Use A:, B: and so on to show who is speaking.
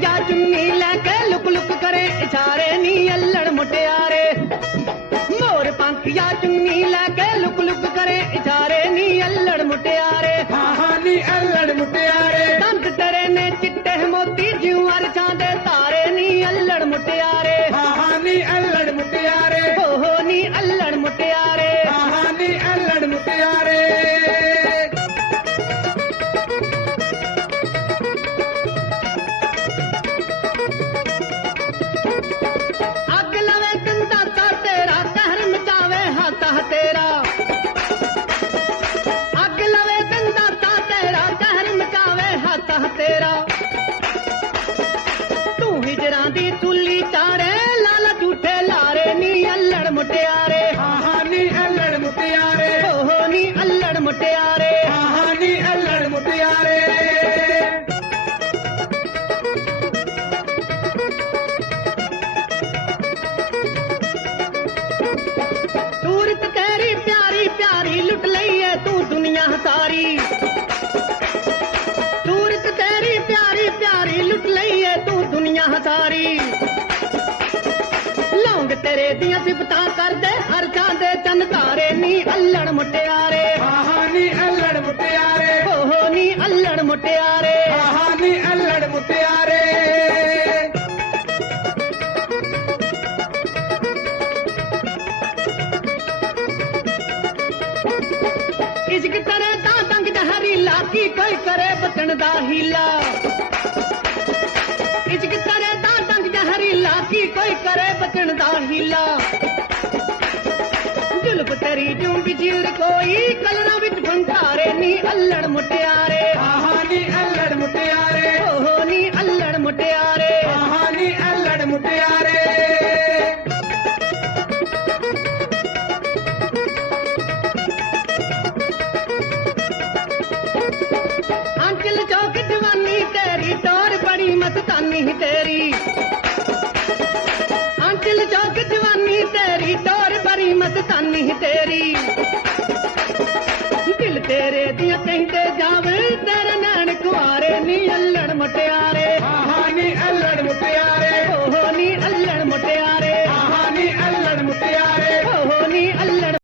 A: भैया चुनी लैके लुक लुक करे इशारे नी अलड़ मुटियारे मोर पंखिया चुनी लैके लुक लुक करे इशारे नी अलड़ मुटियारे
B: हाँ हाँ नी अल्लड़ मुटियारे
A: दंद तेरे ने चिट्टे मोती ज्यू अर चांदे तारे नी अलड़ मुटियारे
B: हाँ, हाँ नी अलड़ मुटियारे
A: हो नी अल्लड़ मुटियारे मुटियारे।
B: हाँ अल्लड़ मुटियारे।
A: हो हो नी अल्लड़ मुटियारे।
B: हाँ अल्लड़ मुटियारे।
A: ਤੇਰੇ ਦੀਆਂ ਸਿਫਤਾਂ ਕਰਦੇ ਹਰ ਜਾਂਦੇ ਚੰਨ ਤਾਰੇ ਨੀ ਅਲੜ ਮੁਟਿਆਰੇ
B: ਹਾਂ ਹਾਂ ਨੀ ਅਲੜ ਮੁਟਿਆਰੇ
A: ਓਹੋ ਨੀ ਅਲੜ ਮੁਟਿਆਰੇ ਹਾਂ
B: ਹਾਂ ਨੀ ਅਲੜ ਮੁਟਿਆਰੇ
A: ਇਸ਼ਕ ਕਰੇ ਤਾਂ ਤੰਗ ਜ਼ਹਰੀਲਾ ਕੀ ਕੋਈ ਕਰੇ ਬਚਣ ਦਾ ਹੀਲਾ ਇਸ਼ਕ ਕਰੇ ਤਾਂ ਤੰਗ ਜ਼ਹਰੀਲਾ ਕੀ ਕੋਈ ਕਰੇ ਬਚਣ ਦਾ ਹੀਲਾ ਜ਼ੁਲਫ ਤੇਰੀ ਜੂੰ ਬਿਜੀਰ ਕੋਈ ਕਲਰਾਂ ਵਿੱਚ ਫੰਕਾਰੇ ਨੀ ਅਲੜ ਮੁਟਿਆਰੇ नहीं तेरी